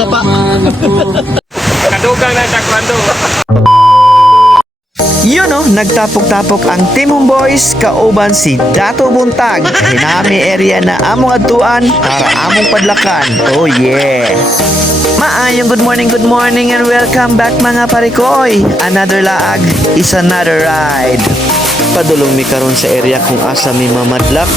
sapa. Kadugang na taekwondo. Yun no, nagtapok-tapok ang Team Homeboys kauban si Dato Buntag. Hinami area na among adtuan para among padlakan. Oh yeah! Maayong good morning and welcome back mga parikoy. Another laag is another ride. Padulong mi karon sa area kung asa mi mamadlak.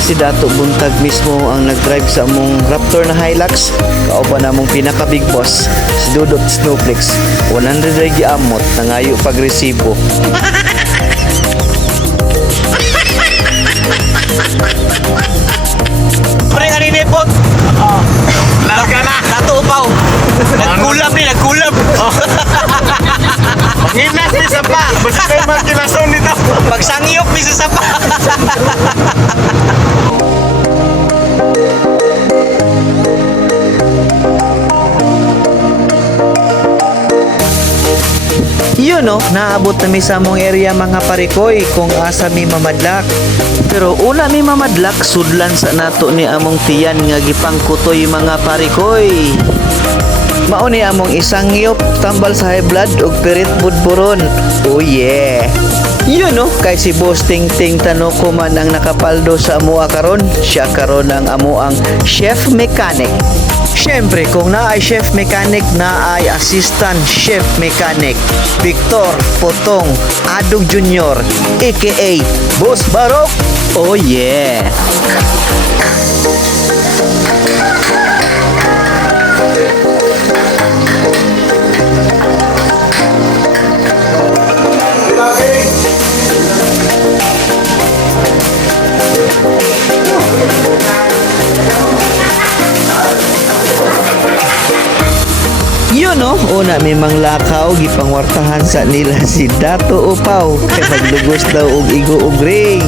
Si Dato Buntag mismo ang nag-drive sa among Raptor na Hilux. Kauban namong pinaka big boss, si Dudot Snowflakes. 100 regi amot, nangayo pagresibo. Pre, kanina po. Larga na. Natupaw. Nagkulab ni, nagkulab. Hinas ni sapa. Basta kayo magkilason nito. Pagsangiyok ni sa sapa. Yun no, naabot na mi sa among area mga parikoy kung asa mi mamadlak. Pero una mi mamadlak, sudlan sa nato ni among tiyan nga gipangkutoy mga parikoy. Mao ni among isang ngiyop tambal sa high blood ug pirit budburon. Oh yeah! Yun no, kay si Boss Ting Ting Tanoko man ang nakapaldo sa amoa karon, siya karon ang amoang chef mechanic. Siyempre, kung naay chef mechanic, naay assistant chef mechanic, Victor Potong Adog Jr. aka Boss Barok. Oh yeah! Yun no, una may manglakaw gipangwartahan sa nila si Dato Upaw kay maglugos daw og igo og ring.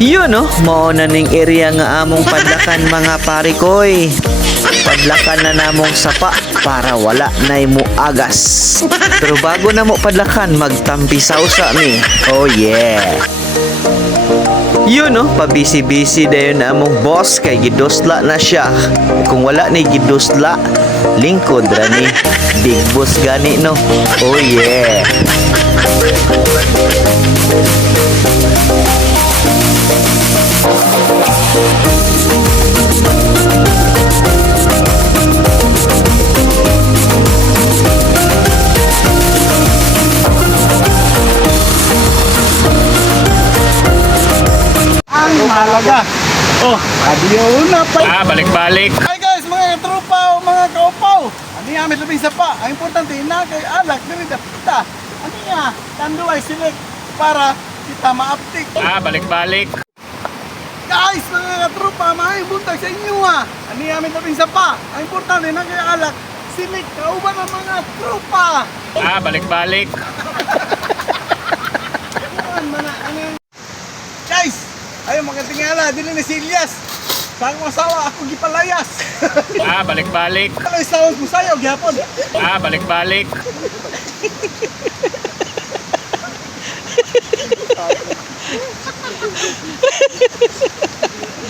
Yun no, mao na ning area nga among padlakan mga parikoy. Padlakan na namong sapa para wala na mo agas. Pero bago na mo padlakan, magtampisaw sa mi. Oh yeah! Yun no, pabisi-bisi dayon na among boss kay gidosla na siya. Kung wala ni gidosla, lingkod ra ni. Big boss gani no. Oh yeah! Ang mahalaga. Oh, Adiyo na pa. balik-balik. Hi guys, mga tropa o mga kaupaw. Ano yung amit labing sapa? Ang importante na kay alak, dili dapita. Ano nga, tanduay select para kita ma-uptik. Balik-balik. Guys, mga tropa, mga buntag sa inyo ha. Ano yung amit labing sapa? Ang importante na kay alak, select kauban ng mga tropa. Balik-balik. Guys, ayaw magkatingala, dili ni Silyas. Sa akong asawa, ako gipalayas. Balik-balik. Ano yung sawag mo sa'yo, gihapon? Balik-balik.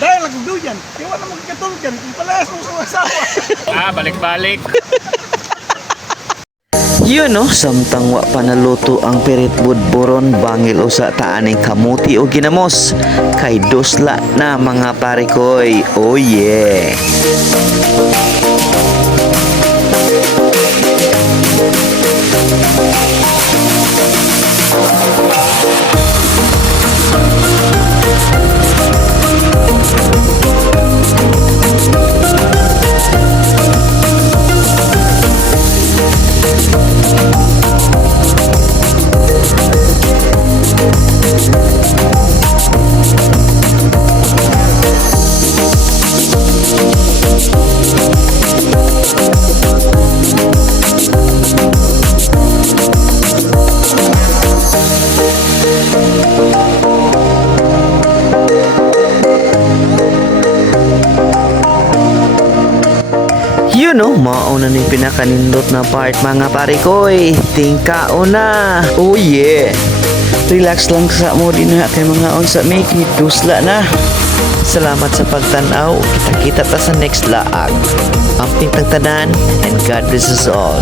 Dahil nagduyan, kaya wala mo kakatulgan, gipalayas mo sa asawa. Balik-balik. Yun no, samtang wa pa naluto ang pirit budburon bangil usa taaning kamuti o ginamos kay dusla na mga parikoy. Oh yeah. Yun no, mauna ni pinakanindot na part mga parikoy. Tingkao na. Oh yeah. Relax lang sa mo din na kay mga unsa may dusla na. Salamat sa pagtanaw. Kita-kita ta sa next laag. Amping tagtanan and God bless us all.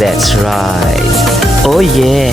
Let's ride. Oh yeah.